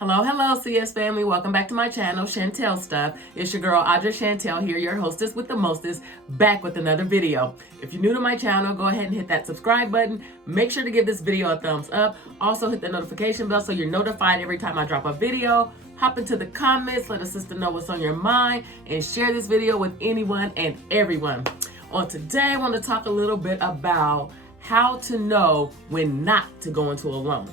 Hello, CS family. Welcome back to my channel, Chantel Stuff. It's your girl, Chantel here, your hostess with the mostest, back with another video. If you're new to my channel, go ahead and hit that subscribe button. Make sure to give this video a thumbs up. Also, hit the notification bell so you're notified every time I drop a video. Hop into the comments, let a sister know what's on your mind, and share this video with anyone and everyone. On today, I want to talk a little bit about how to know when not to go into a loan.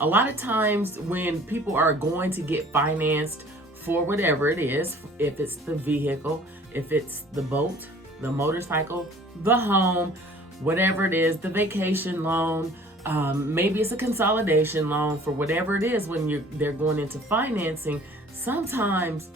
A lot of times when people are going to get financed for whatever it is, if it's the vehicle, if it's the boat, the motorcycle, the home, whatever it is, the vacation loan, maybe it's a consolidation loan for whatever it is when they're going into financing, sometimes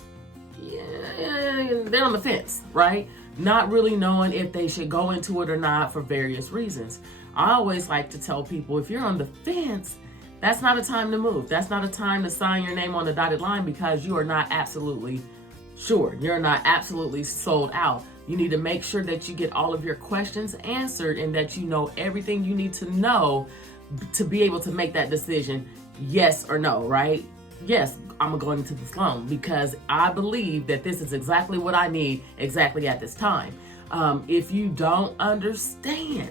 they're on the fence, right? Not really knowing if they should go into it or not for various reasons. I always like to tell people, if you're on the fence, that's not a time to move. That's not a time to sign your name on the dotted line because you are not absolutely sure. You're not absolutely sold out. You need to make sure that you get all of your questions answered and that you know everything you need to know to be able to make that decision, yes or no, right? Yes, I'm going into this loan because I believe that this is exactly what I need exactly at this time. If you don't understand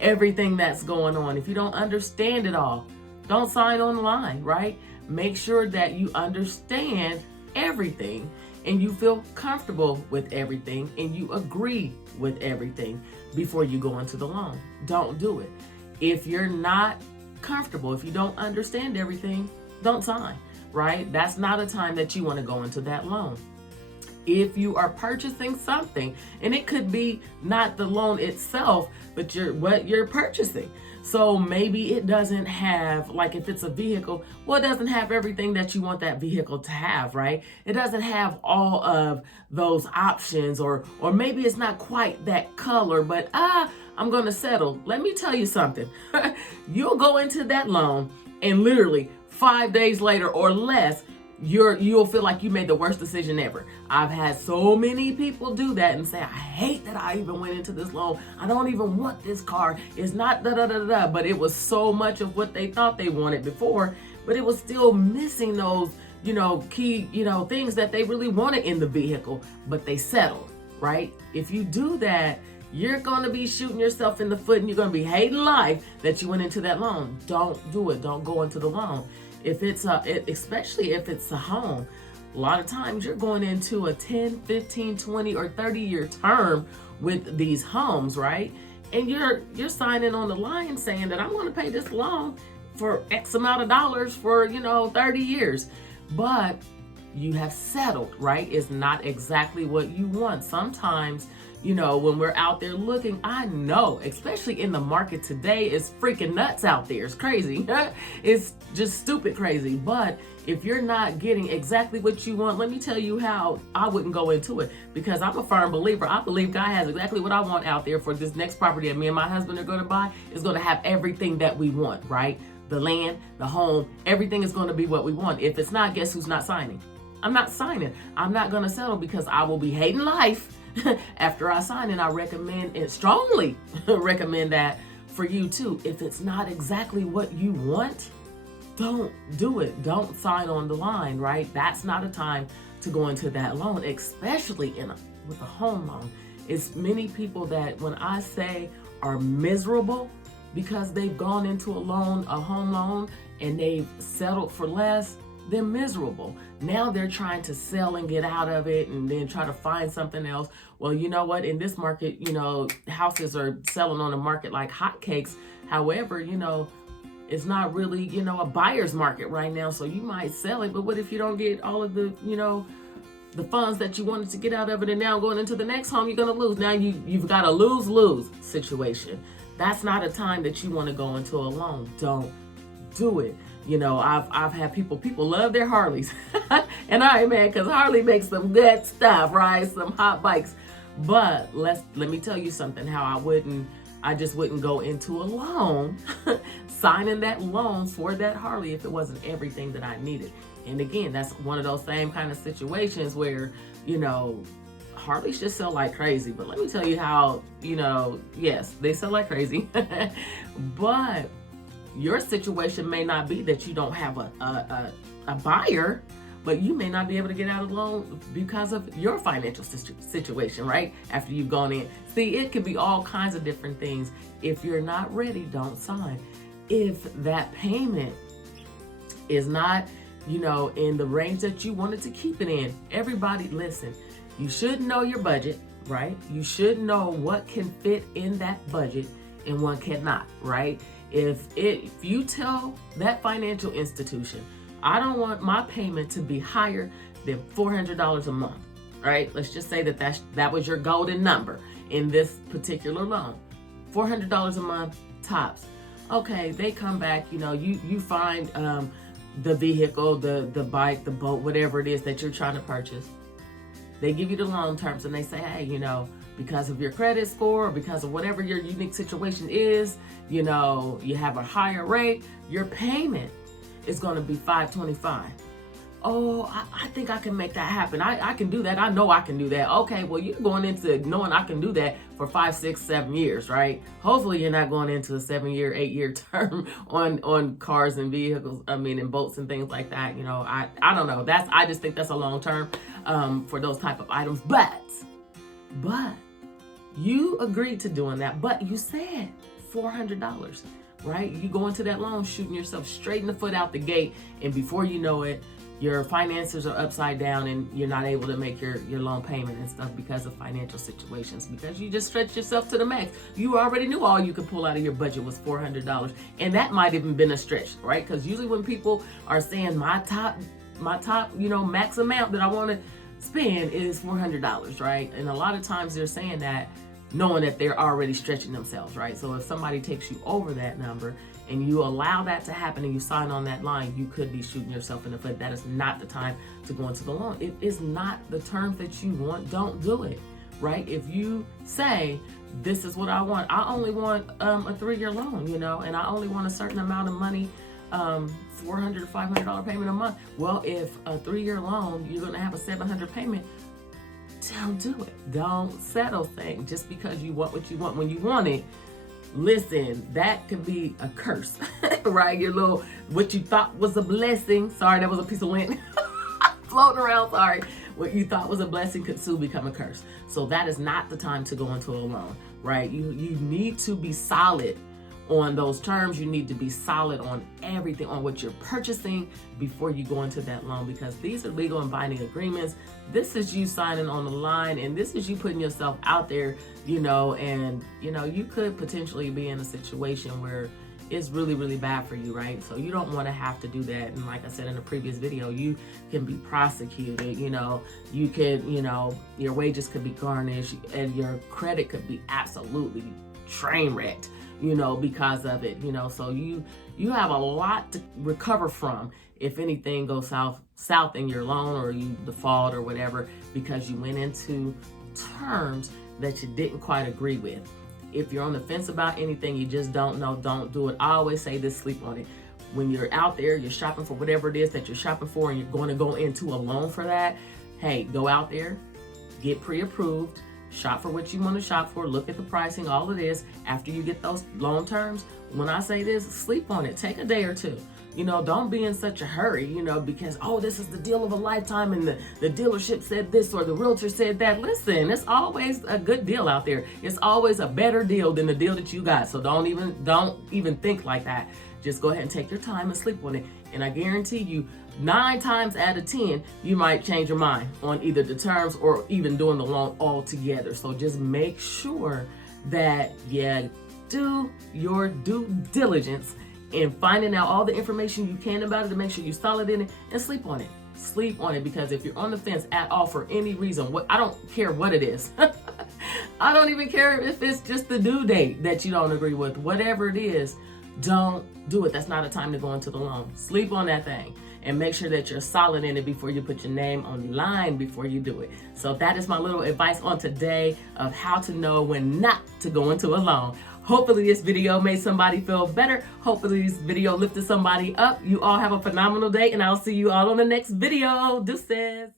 everything that's going on, if you don't understand it all, don't sign on the line, right? Make sure that you understand everything and you feel comfortable with everything and you agree with everything before you go into the loan. Don't do it. If you're not comfortable, if you don't understand everything, don't sign, right? That's not a time that you want to go into that loan. If you are purchasing something, and it could be not the loan itself, but what you're purchasing. So maybe it doesn't have, like if it's a vehicle, well, it doesn't have everything that you want that vehicle to have, right? It doesn't have all of those options, or maybe it's not quite that color, but I'm going to settle. Let me tell you something. You'll go into that loan and literally 5 days later or less, you'll feel like you made the worst decision ever. I've had so many people do that and say, I hate that I even went into this loan. I don't even want this car. It's not da-da-da-da-da. But it was so much of what they thought they wanted before, but it was still missing those, key, things that they really wanted in the vehicle, but they settled, right? If you do that, you're going to be shooting yourself in the foot and you're going to be hating life that you went into that loan. Don't do it. Don't go into the loan. If it's especially if it's a home, a lot of times you're going into a 10, 15, 20, or 30-year term with these homes, right? And you're signing on the line saying that I'm going to pay this loan for X amount of dollars for, 30 years. But you have settled, right? It's not exactly what you want. Sometimes, when we're out there looking, I know, especially in the market today, it's freaking nuts out there. It's crazy. It's just stupid crazy. But if you're not getting exactly what you want, let me tell you how I wouldn't go into it, because I'm a firm believer. I believe God has exactly what I want out there for this next property that me and my husband are going to buy. Is going to have everything that we want, right? The land, the home, everything is going to be what we want. If it's not, guess who's not signing? I'm not signing. I'm not going to settle because I will be hating life after I sign, and I recommend and strongly recommend that for you too. If it's not exactly what you want, don't do it. Don't sign on the line, right? That's not a time to go into that loan, especially with a home loan. It's many people that, when I say are miserable because they've gone into a home loan, and they've settled for less, they're miserable. Now they're trying to sell and get out of it and then try to find something else. Well, you know what? In this market, houses are selling on the market like hotcakes. However, it's not really, a buyer's market right now. So you might sell it, but what if you don't get all of the, the funds that you wanted to get out of it, and now going into the next home, you're going to lose. Now you've got a lose-lose situation. That's not a time that you want to go into a loan. Don't do it. I've had people love their Harleys. And I ain't mad, because Harley makes some good stuff, right? Some hot bikes. But let me tell you something, how I just wouldn't go into a loan, signing that loan for that Harley if it wasn't everything that I needed. And again, that's one of those same kind of situations where, Harleys just sell like crazy. But let me tell you how, yes, they sell like crazy. But your situation may not be that you don't have a buyer, but you may not be able to get out of the loan because of your financial situation, right? After you've gone in. See, it could be all kinds of different things. If you're not ready, don't sign. If that payment is not, in the range that you wanted to keep it in, everybody listen, you should know your budget, right? You should know what can fit in that budget and what cannot, right? If you tell that financial institution, I don't want my payment to be higher than $400 a month, right? Let's just say that was your golden number in this particular loan. $400 a month tops. Okay, they come back, you find the vehicle, the bike, the boat, whatever it is that you're trying to purchase. They give you the loan terms and they say, hey, because of your credit score or because of whatever your unique situation is, you have a higher rate, your payment is going to be $525. Oh, I think I can make that happen. I can do that. I know I can do that. Okay, well, you're going into knowing I can do that for 5, 6, 7 years, right? Hopefully you're not going into a 7-year, 8-year term on cars and vehicles, and boats and things like that. I don't know. I just think that's a long term for those type of items. But you agreed to doing that, but you said $400. Right? You go into that loan shooting yourself straight in the foot out the gate, and before you know it, your finances are upside down and you're not able to make your loan payment and stuff because of financial situations, because you just stretched yourself to the max. You already knew all you could pull out of your budget was $400, and that might have even been a stretch, right? Because usually when people are saying my top, max amount that I want to spend is $400, right? And a lot of times they're saying that knowing that they're already stretching themselves, right? So if somebody takes you over that number and you allow that to happen and you sign on that line, you could be shooting yourself in the foot. That is not the time to go into the loan. It is not the terms that you want. Don't do it, right? If you say, this is what I want. I only want a 3-year loan, and I only want a certain amount of money, $400, $500 payment a month. Well, if a 3-year loan, you're going to have a $700 payment. Don't do it. Don't settle things just because you want what you want when you want it. Listen, that could be a curse, right? What you thought was a blessing. Sorry, that was a piece of lint floating around. Sorry. What you thought was a blessing could soon become a curse. So that is not the time to go into a loan, right? You need to be solid on those terms. You need to be solid on everything, on what you're purchasing before you go into that loan, because these are legal and binding agreements. This is you signing on the line, and this is you putting yourself out there, and you could potentially be in a situation where it's really, really bad for you, right? So you don't want to have to do that. And like I said in the previous video, you can be prosecuted, you could, your wages could be garnished and your credit could be absolutely train wrecked, because of it, so you have a lot to recover from if anything goes south in your loan or you default or whatever, because you went into terms that you didn't quite agree with. If you're on the fence about anything, you just don't know, don't do it. I always say this, sleep on it. When you're out there, you're shopping for whatever it is that you're shopping for and you're going to go into a loan for that, hey, go out there, get pre-approved, shop for what you want to shop for, look at the pricing, all of this. After you get those loan terms, when I say this, sleep on it. Take a day or two. Don't be in such a hurry, because, this is the deal of a lifetime and the dealership said this or the realtor said that. Listen, it's always a good deal out there. It's always a better deal than the deal that you got. So don't even think like that. Just go ahead and take your time and sleep on it. And I guarantee you, 9 times out of 10, you might change your mind on either the terms or even doing the loan altogether. So just make sure that you do your due diligence in finding out all the information you can about it to make sure you're solid in it, and sleep on it. Sleep on it, because if you're on the fence at all for any reason, I don't care what it is. I don't even care if it's just the due date that you don't agree with. Whatever it is, don't do it. That's not a time to go into the loan. Sleep on that thing and make sure that you're solid in it before you put your name on the line before you do it. So that is my little advice on today of how to know when not to go into a loan. Hopefully this video made somebody feel better. Hopefully this video lifted somebody up. You all have a phenomenal day, and I'll see you all on the next video. Deuces.